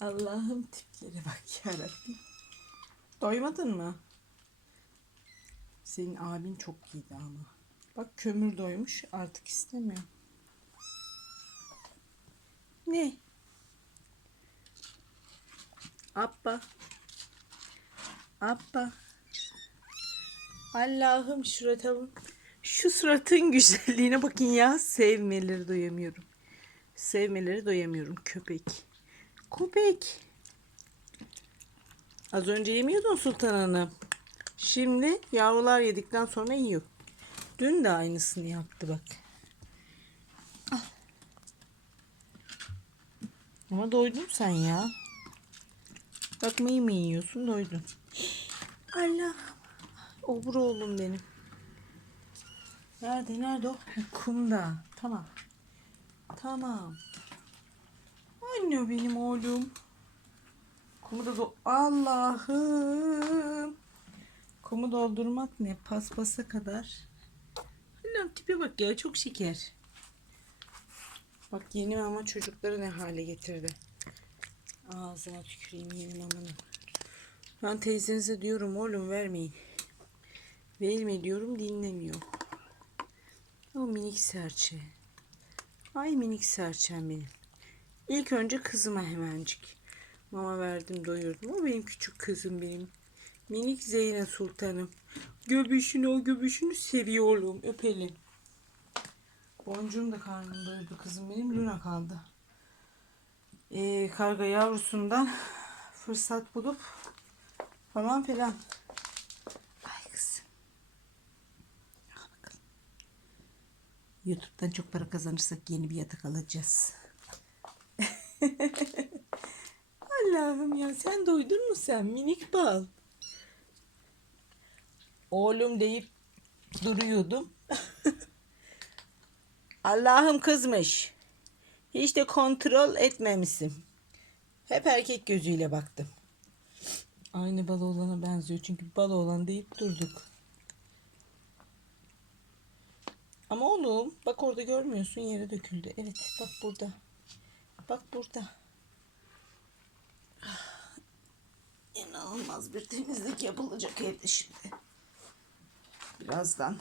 Allah'ım tiplere bak yarabbim. Doymadın mı? Senin abin çok iyiydi ama. Bak kömür doymuş artık istemiyor. Ne? Abba. Abba. Allah'ım şurata şu suratın güzelliğine bakın ya. Sevmeleri doyamıyorum. Sevmeleri doyamıyorum köpek. Köpek. Az önce yemiyordun Sultan Hanım. Şimdi yavrular yedikten sonra yiyor. Dün de aynısını yaptı bak. Al. Ama doydun sen ya. Bak mıyı mı yiyorsun doydun. Allah. Obur oğlum benim. Nerede nerede o? Kumda. Tamam. Tamam. Anne benim oğlum. Kumu da Allah'ım. Kumu doldurmak ne? Paspasa kadar. Allah'ım tipe bak ya çok şeker. Bak yeni mama çocukları ne hale getirdi. Ağzına tüküreyim yeni mamanı. Ben teyzenize diyorum oğlum vermeyin. Verme diyorum dinlemiyor. O minik serçe. Ay minik serçem benim. İlk önce kızıma hemencik. Mama verdim doyurdum. O benim küçük kızım benim. Minik Zeynep Sultanım. Göbüşünü o göbüşünü seviyorum. Öpelim. Boncuğum da karnını doyurdu kızım benim. Luna kaldı. Ee, karga yavrusundan fırsat bulup falan filan. Ay kızım. Al bakalım. YouTube'dan çok para kazanırsak yeni bir yatak alacağız. Allah'ım ya sen doydun mu sen minik bal? Oğlum deyip duruyordum. Allah'ım kızmış. Hiç de kontrol etmemişim. Hep erkek gözüyle baktım. Aynı bal olana benziyor çünkü bal olan deyip durduk. Ama oğlum bak orada görmüyorsun yere döküldü. Evet bak burada. Bak burada. İnanılmaz bir temizlik yapılacak evde şimdi. Birazdan